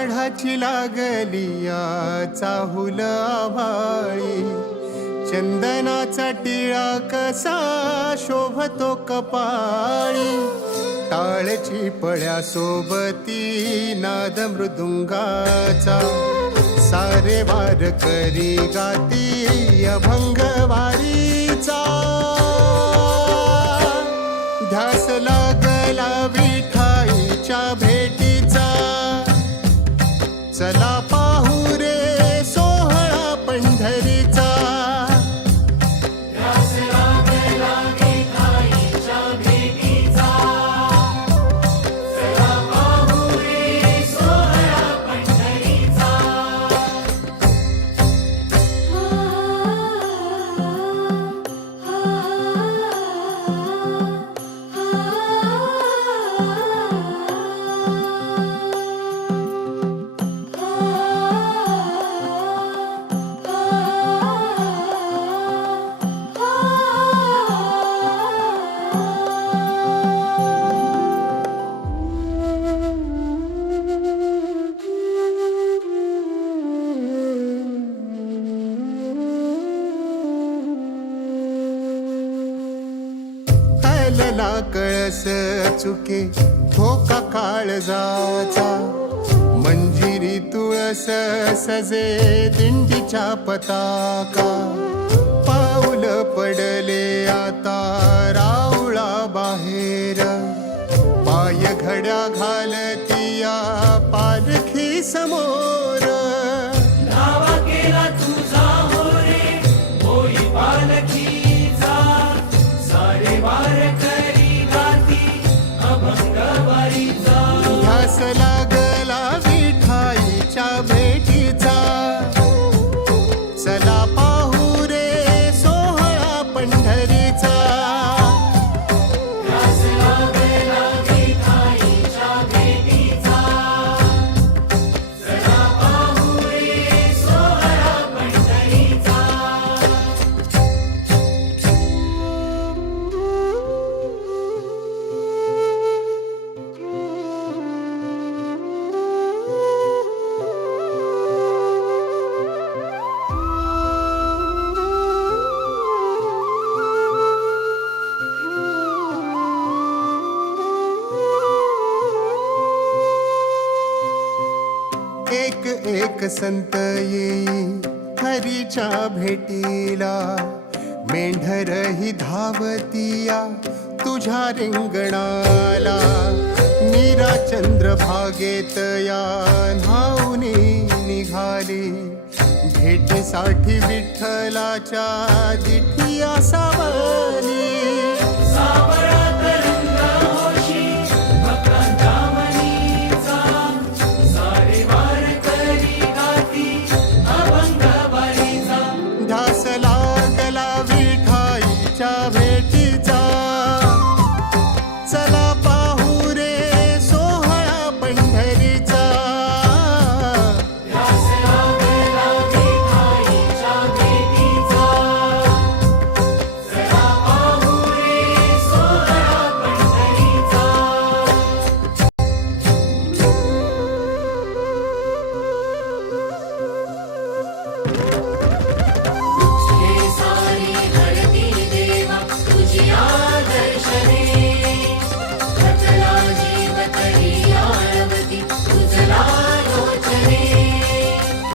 माढाची लागली या चाहुल आभाळी, चंदनाचा टिळा कसा शोभतो कपाळी, टाळची पळ्या सोबती नाद मृदुंगाचा, सारे वार करी गाती अभंग वारीचा, ध्यास लागला विठाईच्या भेटीचा, चला पाहू रे सोहळा पंढरीचा. ध्यास लागला विठाईच्या भेटीचा, चला पाहू रे सोहळा पंढरीचा. हलला कळस चुके धोका काळजाचा, मंजिरी तुळस सजे दिंडीच्या पताका, पाऊल पडले आता राऊळा बाहेर, पाय घड्या घालतिया पालखी समोर. नावा केला तुझा हो रे होई पालखीचा, सारे वार करी गाती अभंग वारीचा. ध्यास लागला विठाईच्या भेटीचा, चला पाहू रे सोहळा पंढरीचा. ध्यास लागला विठाईच्या भेटीचा, चला पाहू रे सोहळा पंढरीचा. एक एक संत येई हरीच्या भेटीला, मेंढर ही धावतिया तुझ्या रिंगणाला, मीरा चंद्र भागेत या न्हाऊनी निघाली, भेटीसाठी विठ्ठलाच्या जिठिया सावली.